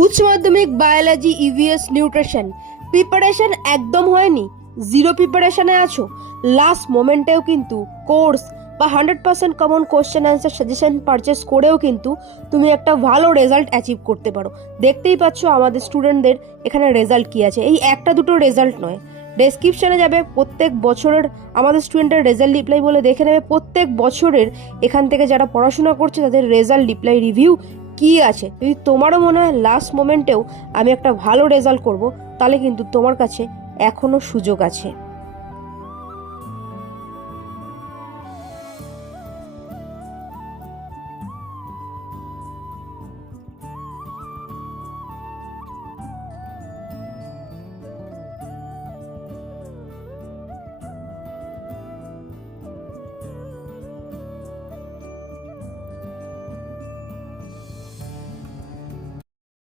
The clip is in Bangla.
উচ্চ মাধ্যমিক বায়োলজি ইভিএস নিউট্রিশন প্রিপারেশন একদম হয়নি, জিরো প্রিপারেশনে আছো, লাস্ট মোমেন্টেও কিন্তু কোর্স বা 100% common question answer suggestion purchase করেও কিন্তু তুমি একটা ভালো রেজাল্ট অ্যাচিভ করতে পারো। দেখতেই পাচ্ছ আমাদের স্টুডেন্টদের এখানে রেজাল্ট কি আছে, এই একটা দুটো রেজাল্ট নয়। ডেসক্রিপশনে যাবে, প্রত্যেক বছরের আমাদের স্টুডেন্টের রেজাল্ট রিপ্লাই বলে দেখে নেবে, প্রত্যেক বছরের এখান থেকে যারা পড়াশোনা করছে তাদের রেজাল্ট রিপ্লাই রিভিউ কি আছে। যদি তোমারও মনে হয় লাস্ট মোমেন্টেও আমি একটা ভালো রেজাল্ট করব, তাহলে কিন্তু তোমার কাছে এখনও সুযোগ আছে।